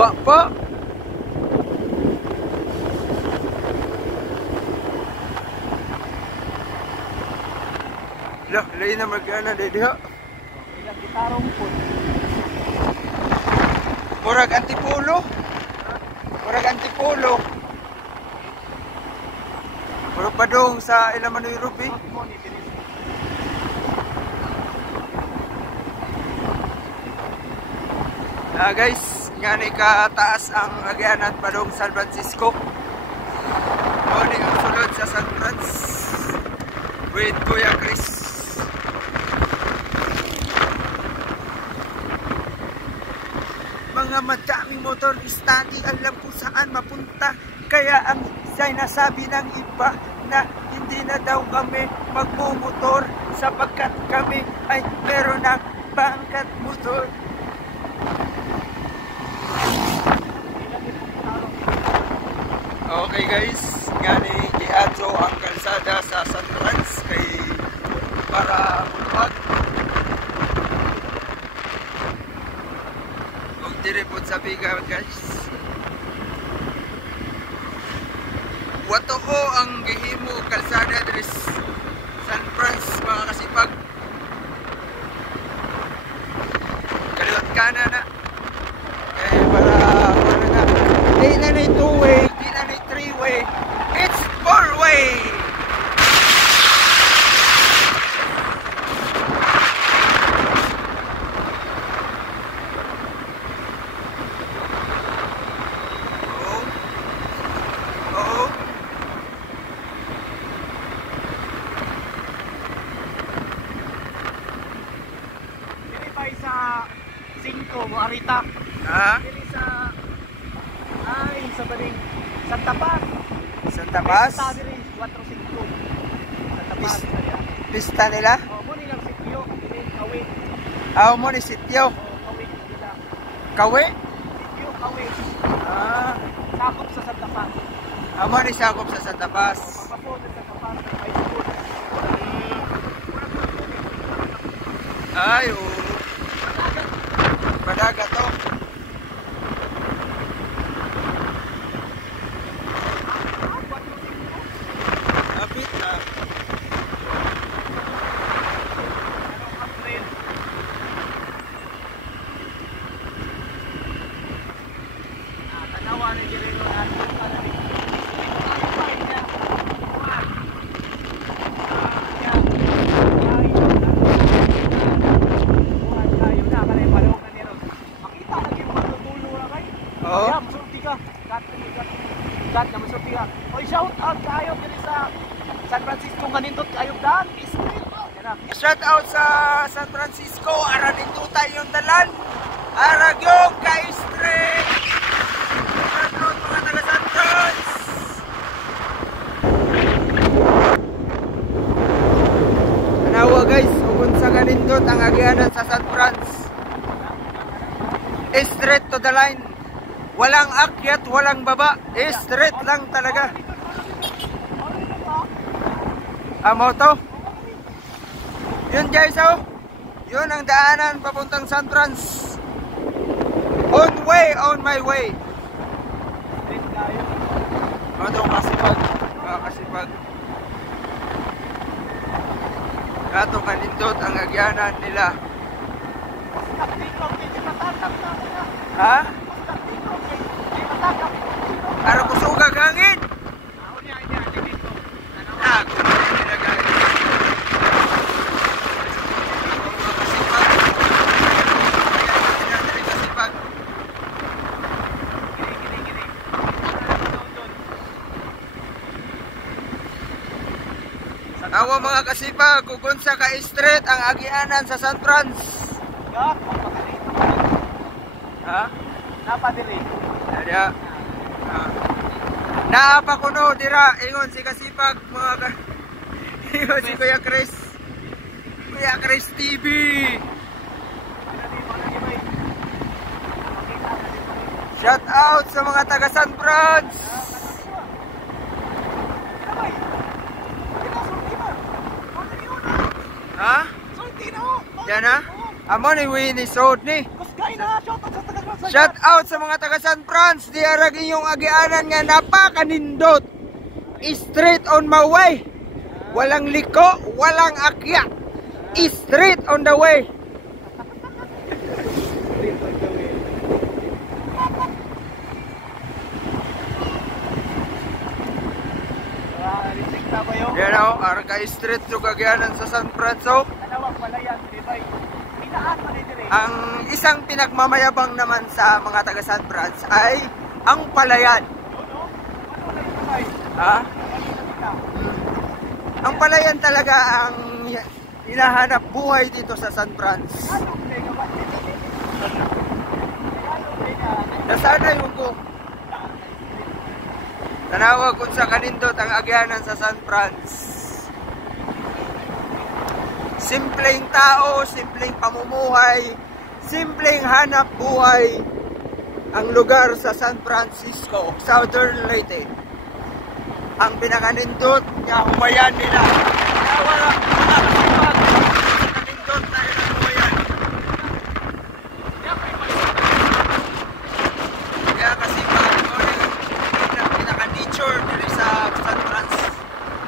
Wa pa. Lah, lain na magana diha. Ilang gitarong po. Murag Antipolo. Murag Antipolo. Murag padong sa Ilamanoy Ruby. Guys, nga ni kataas ang agyanan padong San Francisco. Morning ang sulod sa San Francisco with Kuya Chris. Mga madaming motorista, di alam kung saan mapunta. Kaya ang sinasabi ng iba na hindi na daw kami magmumotor sapagkat kami ay meron ng pangkat motor. Okay guys, nga ni iadyo ang kalsada sa San Francisco kay para mag diripod sa biga guys. Wato ko ang gihimo kalsada diri San Francisco mga kasipag. Kaliwat kanan na. Para ano na. Di na ni 2-way, di na ni 3-way. It's 4-way. Sa 5 Arita. Ha? Dili sa sa baling Santa Paz. Santa Paz? Sa diri 4-5. Santa Paz area. Pista nila? Oh, mo nilang sitio, dili Kawe. Ah, mo ni sityo. Kawe nila. Kawe? Sitio Kawe. Ah, Sakop sa Santa Paz. amo ni sakop sa Santa Paz. Papapo sa Santa Paz ay high school. Ay, Badaga to. Apit na. Tanawa ni Guerrero natin para ni gat na masulti ka. Oy, shout out kayo diri sa San Francisco kanindot kayo daan. Shout out sa San Francisco, ara ninduta yung dalan. Ara gyud kay straight. Shout out mga taga San Francisco. Tanawa guys, kung sa kanindot ang agyanan sa San Francisco. Straight to the line. Walang akyat, walang baba. Straight lang talaga. Amo to. Yun guys, oh. Yun ang daanan papuntang San Francisco. On my way. Ito kasipag. Kasipag. Ito kanindot ang agyanan nila. Ha? Para kusugag hangin. Awa mga kasipag, kung sa ka-street ang agianan sa San Francisco. Ha? Napadiri. Ada. Naapa ko no, dira, ingon si kasipag mga ingon si Kuya Chris. Kuya Chris TV. Shout out sa mga taga San Francisco. Ha? Yan na? Amo ni Winnie Sod ni. Ay na, shout out sa taga Shout out sa mga taga San Franz. Di arag inyong agianan nga napakanindot. Straight on my way. Walang liko, walang akya. Straight on the way. Yan o, arga street yung agianan sa San Francisco. Ang isang pinagmamayabang naman sa mga taga San Franz ay ang palayan. Ha? Ang palayan talaga ang hinahanap buhay dito sa San Franz. Nasana yung ko. Tanawag kung sa kanindot ang agyanan sa San Franz. Simpleng tao, simpleng pamumuhay, simpleng hanap buhay ang lugar sa San Francisco, Southern Leyte. Ang pinakanindot niya humayan nila. Kaya wala kanindot na ilang humayan. Kaya kasi pinaka-nature dito sa San Franz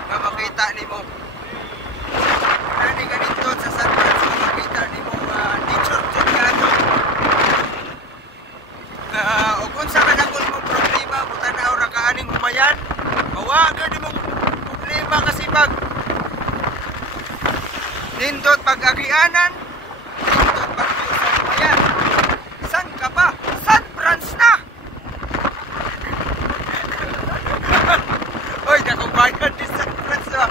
na makita ni mo. Nani kanindot sa San Franz na makita ni mo nature tulyado. O kung sa kanakon mo problema, mutanaw na kaaning humayan, mawagan ni mong problema kasi pag nindot pag-agianan, nindot pag-humayan. San ka ba? San Franz na! Oy, nakubayan ni San Franz na.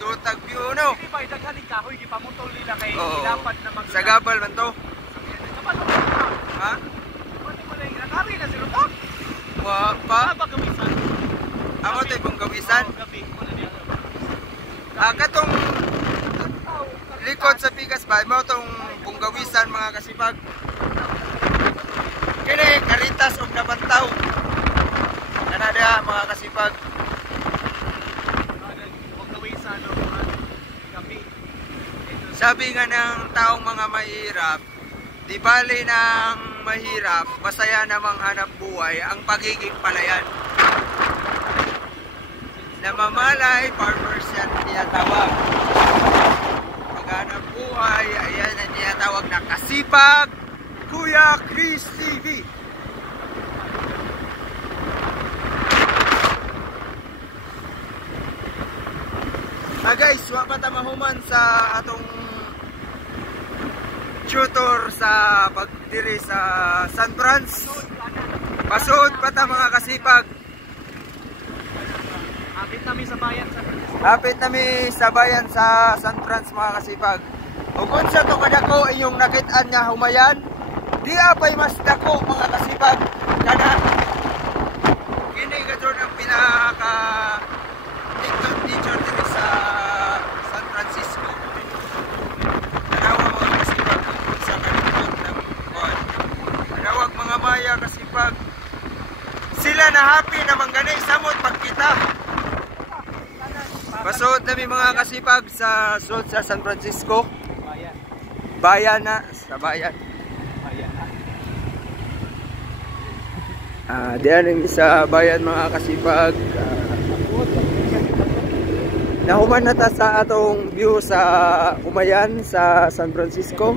Tutag view, no? Hindi ba, idaghaling kahoy, di pa mutol nila kay ilapat na mag- Sa gabal man to. Ha? Pati mo na yung nakari na sila to? Wa pa? Gawisan. Amo to ibang gawisan. Gabi. Ano niya? Katong likod sa Pigas ba? Mo tong punggawisan mga kasipag. Kini Caritas og Nabantaw. Kanada mga kasipag. Gawisan o gabi. Sabi nga ng taong mga mahirap, di bali ng mahirap, masaya namang hanap buhay ang pagiging palayan. Namamalay, farmers yan tinatawag. Paghanap buhay, ayan ang tinatawag na kasipag, Kuya Chris TV. Guys, wapa ta mahuman sa atong tutor sa pagdiri sa San Franz. Pasud pa ta mga kasipag. Hapit namin sa bayan sa Hapit nami sa bayan sa San Franz mga kasipag. O kung sa to kadako inyong nakitaan nga humayan, di apay mas dako mga kasipag. Kana kini gadto ang pinaka teacher diri sa San Francisco. Tanawag mga kasipag sa kanindot ng kuwan. Tanawag mga maya kasipag. Sila na happy na manggani samot pagkita. Pasod nami mga kasipag sa sud sa San Francisco. Bayan na sa bayan. Diyan sa bayan mga kasipag. Nahuman na ta sa atong view sa Umayan sa San Francisco.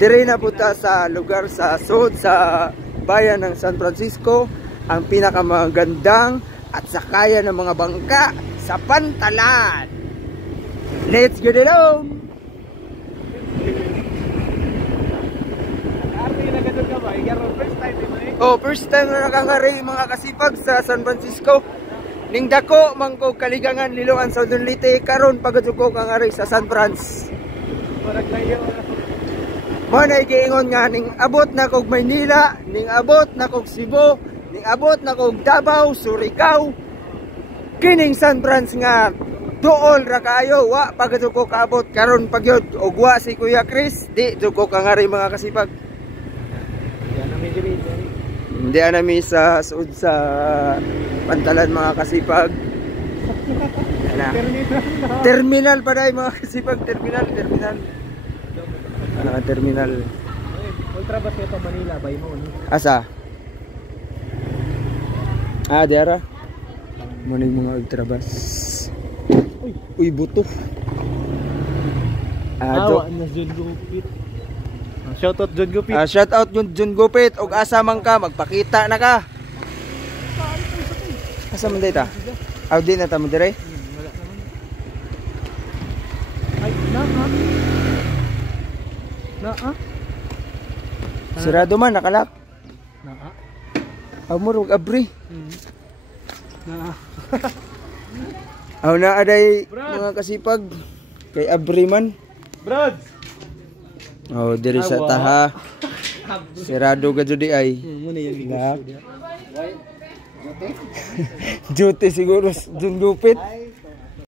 Diri na punta sa lugar sa sud sa bayan ng San Francisco, ang pinakamagandang at sakaya ng mga bangka sa Pantalan. Let's get it on! Oh, first time na nakangari mga kasipag sa San Francisco. Ning dako mangko kaligangan Liloan Southern Leyte karon pagud ko kangari sa San Franz. Mo na giingon nga ning abot na kog Maynila, ning abot na kog Cebu, ning abot na kog Davao, Surigao. Kining San Franz nga duol ra kaayo wa pagud ko kaabot karon pagyud og wa si Kuya Chris di jud ko kangari mga kasipag. Hindi nami sa suod sa Pantalan mga kasipag. Terminal pa dai mga kasipag, terminal. Terminal. Ultra bus ito Manila bay mo no. Asa? Diara. Muning mga ultrabus. Uy, buto. Awa na John Gupit. Shout out John Gupit. Shout out John Gupit. Og asa man ka, magpakita na ka. Asa man dita? Di na ta mo dire? Wala naman. Ay, na. Sirado man, nakalak. Murag abri. Na aday mga kasipag kay abri man. Brad. Diri sa taha. Sirado ka jud ay. Muna yung Duty siguro John Gupit.